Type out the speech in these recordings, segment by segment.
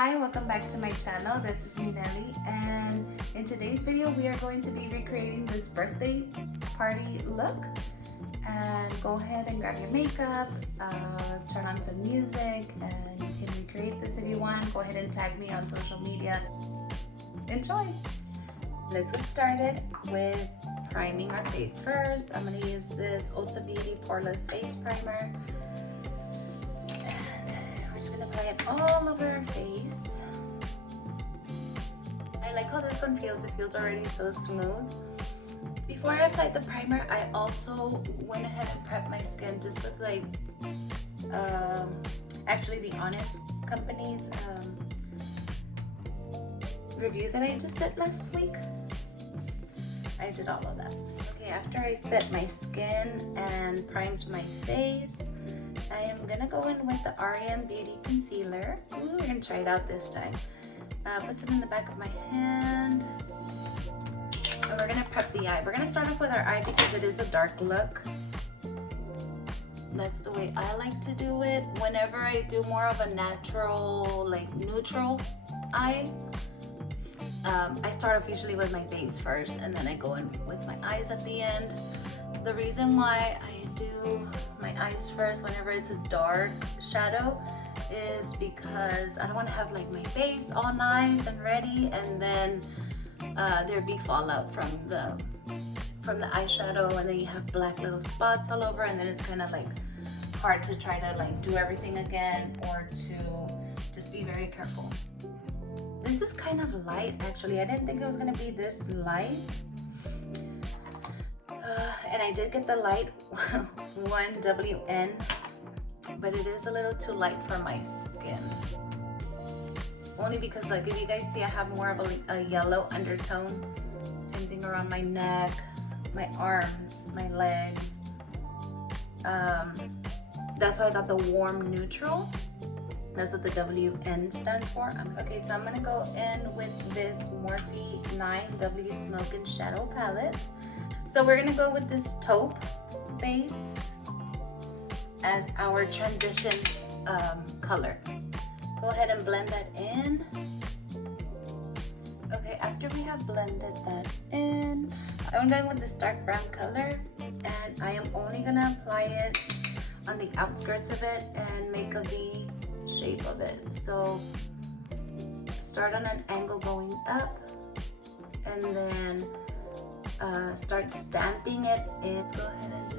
Hi, welcome back to my channel. This is me, Nelly, and in today's video we are going to be recreating this birthday party look. And go ahead and grab your makeup, turn on some music, and you can recreate this if you want. Go ahead and tag me on social media. Enjoy! Let's get started with priming our face first. I'm going to use this Ulta Beauty Poreless Face Primer. We're just gonna apply it all over our face. I like how this one feels. It feels already so smooth. Before I applied the primer, I also went ahead and prepped my skin just with like, actually the Honest Company's review that I just did last week. I did all of that. Okay, after I set my skin and primed my face, I am gonna go in with the REM Beauty Concealer. Ooh, we're gonna try it out this time. Put some in the back of my hand. And we're gonna prep the eye. We're gonna start off with our eye because it is a dark look. That's the way I like to do it. Whenever I do more of a natural, like neutral eye, I start off usually with my base first and then I go in with my eyes at the end. The reason why I do my eyes first whenever it's a dark shadow is because I don't want to have like my base all nice and ready and then there be fallout from the eyeshadow, and then you have black little spots all over, and then it's kind of like hard to try to like do everything again or to just be very careful. This is kind of light actually. I didn't think it was going to be this light. And I did get the light 1WN, but it is a little too light for my skin. Only because like if you guys see, I have more of a yellow undertone. Same thing around my neck, my arms, my legs. That's why I got the warm neutral. That's what the WN stands for. Okay, so I'm gonna go in with this Morphe 9W Smoke and Shadow palette. So we're gonna go with this taupe base as our transition color. Go ahead and blend that in. Okay, after we have blended that in, I'm going with this dark brown color, and I am only gonna apply it on the outskirts of it and make a V shape of it. So start on an angle going up, and then start stamping it in. Let's go ahead and do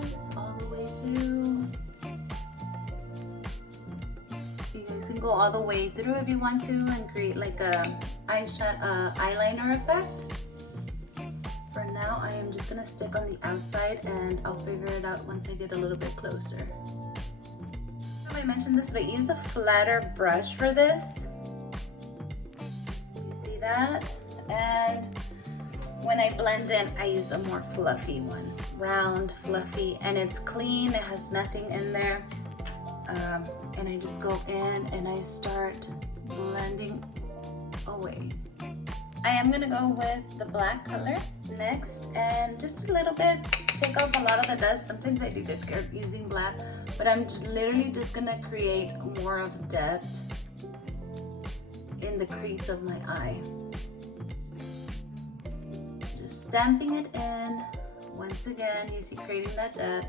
this all the way through. You guys can go all the way through if you want to and create like a eyeliner effect. For now, I am just gonna stick on the outside and I'll figure it out once I get a little bit closer. I mentioned this, but use a flatter brush for this. You see that? And when I blend in, I use a more fluffy one. Round, fluffy, and it's clean. It has nothing in there. And I just go in and I start blending away. I am gonna go with the black color next, and just a little bit, take off a lot of the dust. Sometimes I do get scared using black, but I'm literally just gonna create more of depth in the crease of my eye. Just stamping it in. Once again, you see, creating that depth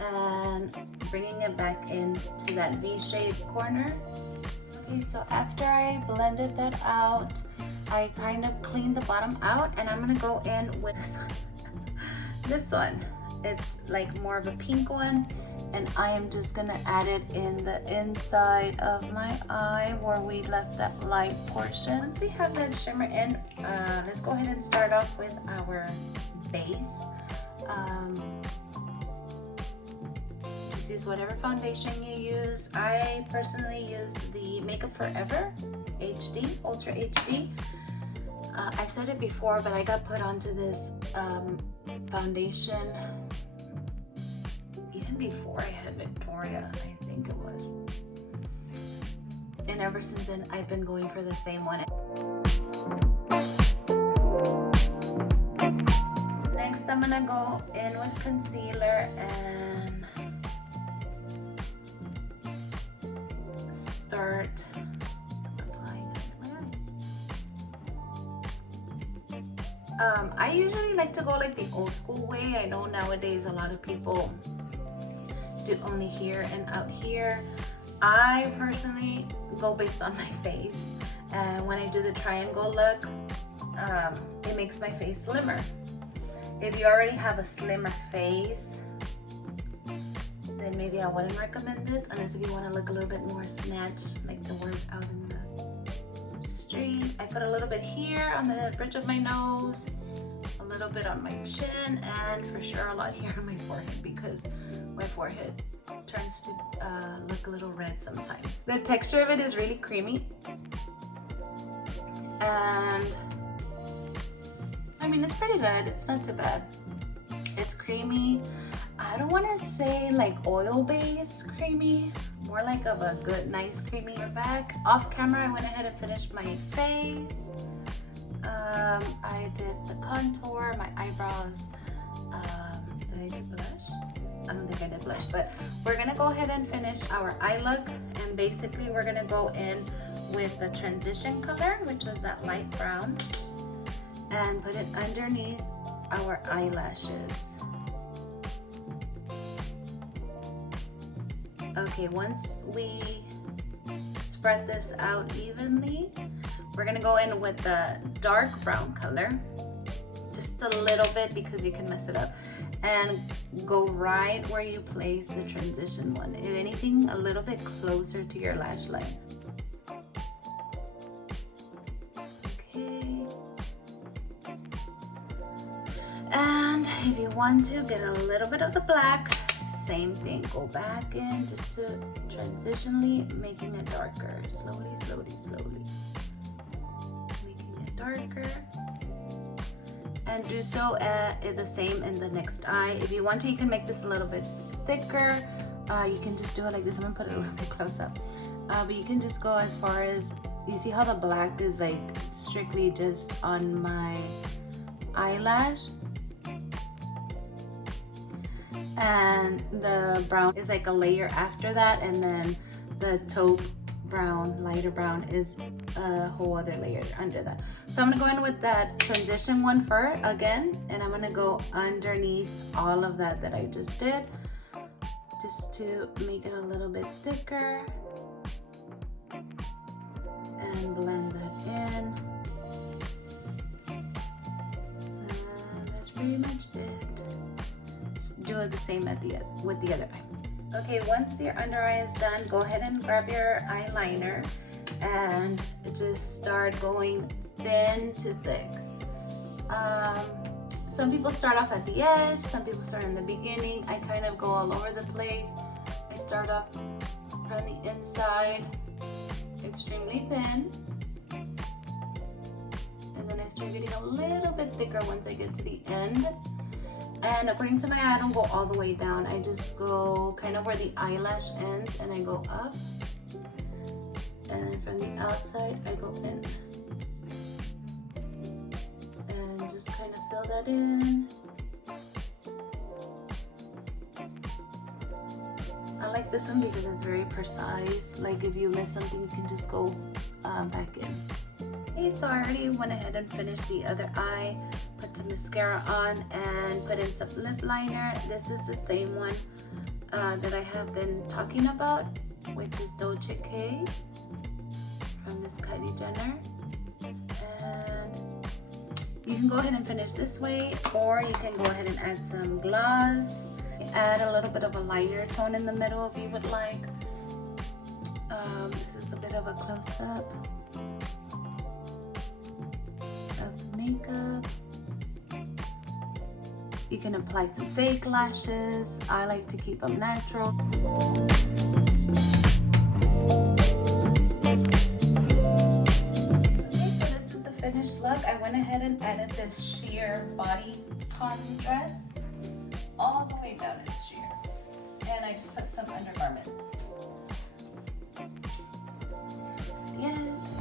and bringing it back into that V-shaped corner. Okay, so after I blended that out, I kind of cleaned the bottom out, and I'm gonna go in with this one. This one, it's like more of a pink one, and I am just gonna add it in the inside of my eye where we left that light portion. Once we have that shimmer in, let's go ahead and start off with our base. Just use whatever foundation you use. I personally use the Makeup Forever HD, Ultra HD. I've said it before, but I got put onto this foundation even before I had Victoria, I think it was. And ever since then, I've been going for the same one. Next, I'm gonna go in with concealer and start I usually like to go like the old school way. I know nowadays a lot of people do only here and out here. I personally go based on my face, and when I do the triangle look, it makes my face slimmer. If you already have a slimmer face, then maybe I wouldn't recommend this, unless if you want to look a little bit more snatched, like the word out in the street. I put a little bit here on the bridge of my nose, a little bit on my chin, and for sure a lot here on my forehead, because my forehead turns to look a little red sometimes. The texture of it is really creamy, and I mean, it's pretty good. It's not too bad. It's creamy. I don't want to say like oil-based creamy, more like of a good, nice creamy. Back off camera, I went ahead and finished my face. I did the contour, my eyebrows. Did I do blush? I don't think I did blush, but we're gonna go ahead and finish our eye look, and basically we're gonna go in with the transition color, which was that light brown, and put it underneath our eyelashes. Okay, once we spread this out evenly, we're gonna go in with the dark brown color, just a little bit because you can mess it up, and go right where you place the transition one. If anything, a little bit closer to your lash line. Okay. And if you want to get a little bit of the black, same thing, go back in just to transitionally making it darker. Slowly, slowly, slowly. Making it darker. And do so the same in the next eye. If you want to, you can make this a little bit thicker. You can just do it like this. I'm gonna put it a little bit close up. But you can just go as far as, you see how the black is like strictly just on my eyelash, and the brown is like a layer after that, and then the taupe brown, lighter brown, is a whole other layer under that. So I'm gonna go in with that transition one first again, and I'm gonna go underneath all of that I just did, just to make it a little bit thicker, and blend that in. And that's pretty much it. Let's do the same with the other eye. Okay, once your under eye is done, go ahead and grab your eyeliner and just start going thin to thick. Some people start off at the edge, some people start in the beginning. I kind of go all over the place. I start off from the inside, extremely thin, and then I start getting a little bit thicker once I get to the end. And according to my eye, I don't go all the way down. I just go kind of where the eyelash ends, and I go up. And then from the outside, I go in. And just kind of fill that in. I like this one because it's very precise. Like if you miss something, you can just go back in. Okay, so I already went ahead and finished the other eye, put some mascara on, and put in some lip liner. This is the same one that I have been talking about, which is Dolce K from Miss Kylie Jenner. And you can go ahead and finish this way, or you can go ahead and add some gloss, add a little bit of a lighter tone in the middle if you would like. This is a bit of a close-up of makeup. You can apply some fake lashes. I like to keep them natural. Okay, so this is the finished look. I went ahead and added this sheer bodycon dress all the way down. It's sheer, and I just put some undergarments. Yes,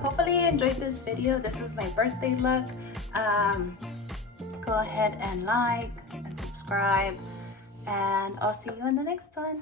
hopefully you enjoyed this video. This is my birthday look. Go ahead and like and subscribe, and I'll see you in the next one.